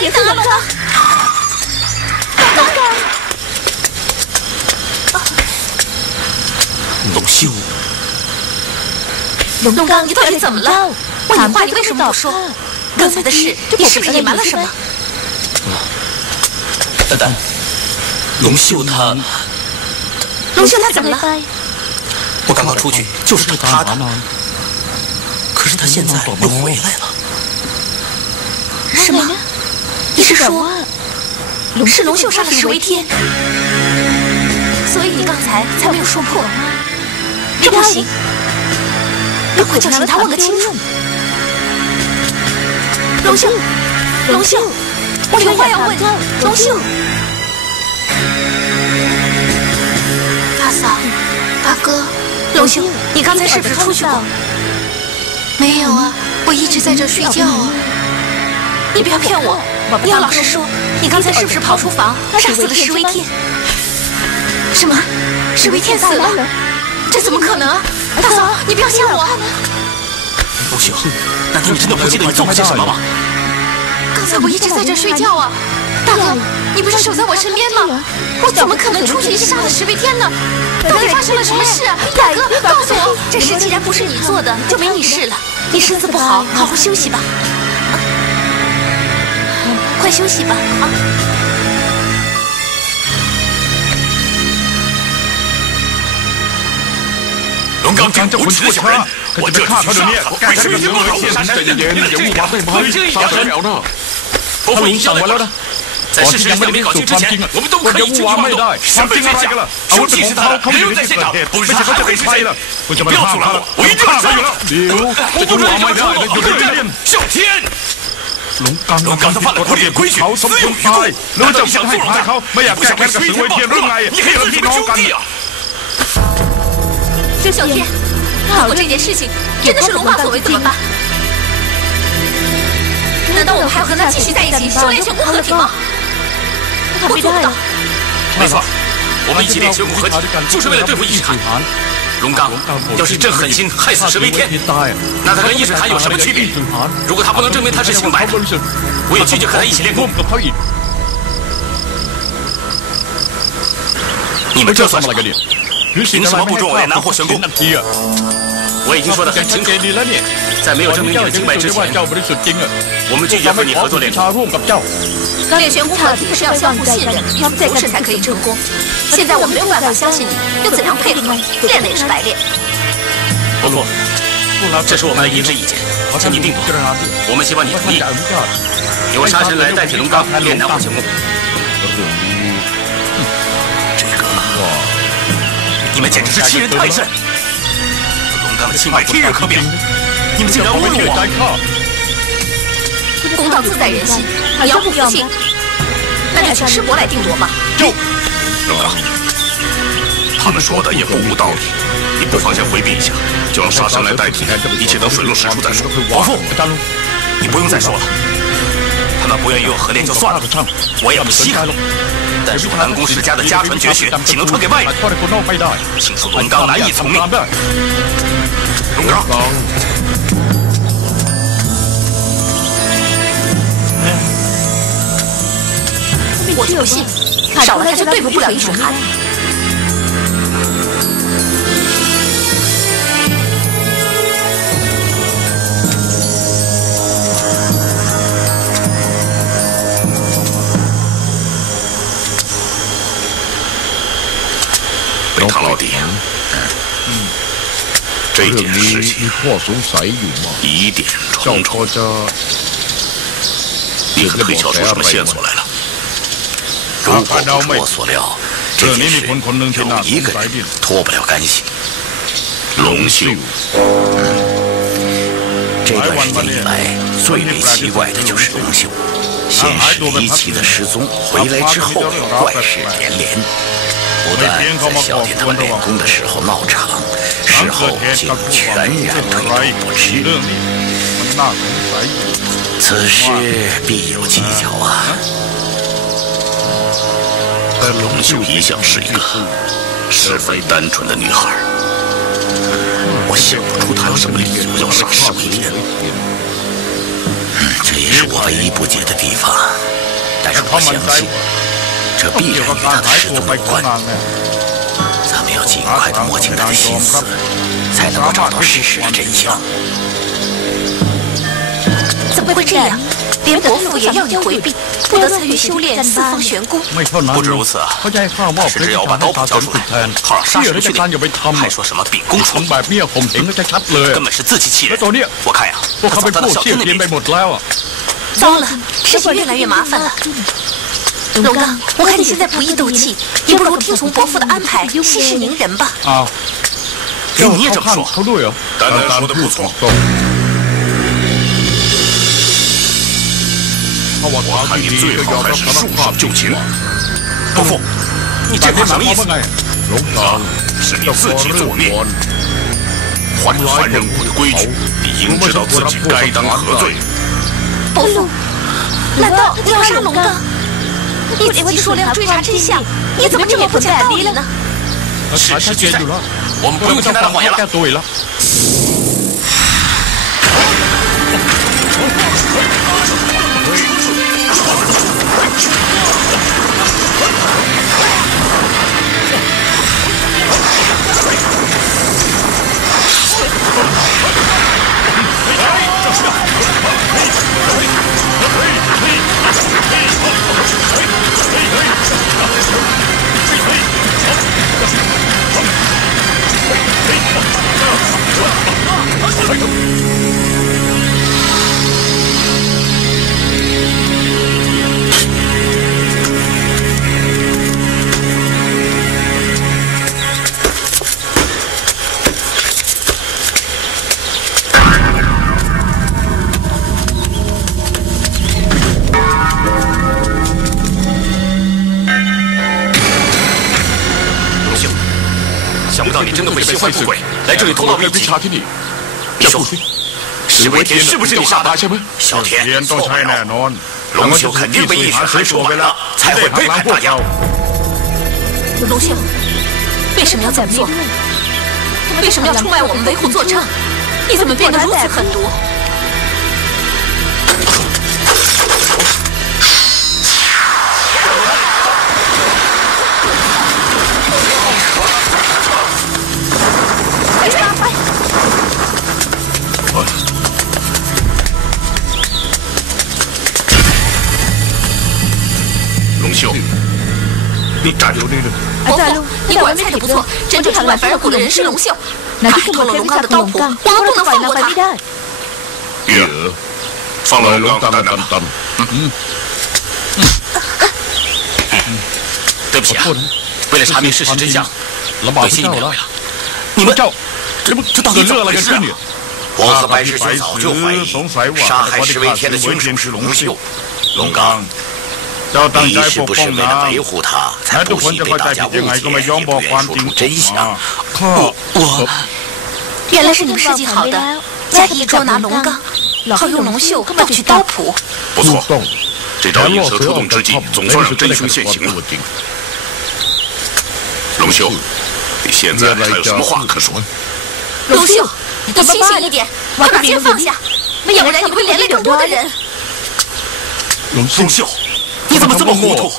你拿了他！龙秀，龙刚，你到底怎么了？问你话，你为什么不说？刚才的事，你是不是隐瞒了什么？丹，龙秀他怎么了？我刚刚出去就是他的，可是他现在又回来了。什么？你是说是龙秀杀了石为天？所以你刚才才没有说破。这不行，赶快叫醒他问个清楚。龙秀，我有话要问龙秀。大嫂，大哥，龙秀，你刚才是不是出去过？没有啊，我一直在这睡觉啊。你不要骗我，你要老实说，你刚才是不是跑出房杀死了石为天？什么？石为天死了？这怎么可能？大嫂，你不要吓我！龙秀，难道你真的不记得你做过些什么吗？刚才我一直在这睡觉啊。大哥，你不是守在我身边吗？我怎么可能出去杀了石为天呢？到底发生了什么事啊？大哥，告诉我！这事既然不是你做的，就没你事了。你身子不好，好好休息吧。快休息吧，啊！龙刚这无耻的小人，我这就去杀他！为什么不好杀人？你们这样，会这样呢？包括你交代了，在事实还没搞清之前，我们都可以轻举妄动，身份真相，凶器是他，人留在现场，不是他还会是谁？你不要阻拦我，我一定要杀了！这就是我们的啸天。龍剛他犯了國烈規矩，死有餘辜。難道你想縱容他？不想跟石為天報仇？你還有什麼兄弟啊？周小天，如果这件事情真的是龍爸所為，怎麼辦？難道我們還要和他繼續在一起修煉玄武合體嗎？我做不到。沒錯，我們一起練玄武合體，就是為了對付異世禪。龍剛要是真狠心害死石為天，那他跟異世禪有什麼區別？如果他不能證明他是清白的，我也拒絕和他一起練功。你們這算什麼？憑什麼不准我練南火玄功？我已經說得很清楚，在沒有證明你的清白之前，我們拒絕和你合作練功。練玄武合體是要相互信任、彼此服侍才可以成功。現在我沒有辦法相信你，又怎樣配合？練了也是白練。伯父，這是我們的一致意見，請你定奪。我們希望你同意，由殺神來代替龍剛練南火玄功。這個，你們簡直是欺人太甚！龍剛的清白天日可表，你們竟然侮辱我！公道自在人心，你要不服氣，那就請師伯來定奪吧。龍剛，他們說的也不無道理，你不妨先回避一下，就讓殺神來代替，一切等水落石出再說。伯父，你不用再說了，他們不願意與我合練就算了，我也不稀罕。但是我南宮世家的家傳絕學，豈能傳給外人？聽說龍剛難以從命。龍剛。我就不信，少了他就对付不了易水寒。北唐老弟，这件事情疑点重重，你可推敲出什么线索来了？如果不出我所料，这件事有一个人脱不了干系，龙秀。这段时间以来，最为奇怪的就是龙秀，先是离奇的失踪，回来之后怪事连连，不但在小弟他们练功的时候闹场，事后竟全然推脱不知。此事必有蹊跷啊！龙秀一向是一个十分单纯的女孩，我想不出她有什么理由要杀石为天。这也是我们唯一不解的地方，但是我相信，这必然与他的失踪有关。咱们要尽快地摸清他的心思，才能够找到事实的真相。怎么会这样？连伯父也要你回避，不得参与修炼四方玄功。不止如此啊，甚至要把刀谱交出来，好让杀神训练，还说什么秉公处理，根本是自欺欺人。我看呀，他走到了小天那边。糟了，事情越来越麻烦了。龙刚，我看你现在不易斗气，也不如听从伯父的安排，息事宁人吧。啊，连你也这么说？丹丹说的不错。我看你最好还是束手就擒。伯父，你这话什么意思？是你自己作孽。换任务的规矩，你应知道自己该当何罪。伯父，难道你要杀龙刚？你自己说了要追查真相，你怎么这么不讲道理呢？事实就在，我们不用听他的谎言了。想不到你真的会心怀不轨，来这里偷盗秘籍。你说，石为天是不是你杀的？小天，错不了。龙秀肯定被一血寒说完了，才会背叛大家。龙秀，为什么要这么做？为什么要出卖我们为虎作伥？你怎么变得如此狠毒？龙秀，你站住！伯父，你果然猜得不错，真正出卖凡人谷的人是龙秀，他还偷了龙刚的刀谱，我们不能放过他。月娥，放了龙刚的刀。对不起啊，为了查明事实真相，对不起你们两位了。你们这到底怎么回事啊？我和白师兄早就怀疑，杀害石为天的凶手是龙秀。龙刚，你一时不是为了维护他，才不惜被大家误解，也不愿说出真相。我原来是你们设计好的，假意捉拿龙刚，好用龙秀盗取刀谱。不错，这招引蛇出洞之计，总算让真凶现形了。龙秀，你现在还有什么话可说？龙秀，你清醒一点，快把剑放下，要不然你会连累更多的人。龙秀，你怎么这么糊涂？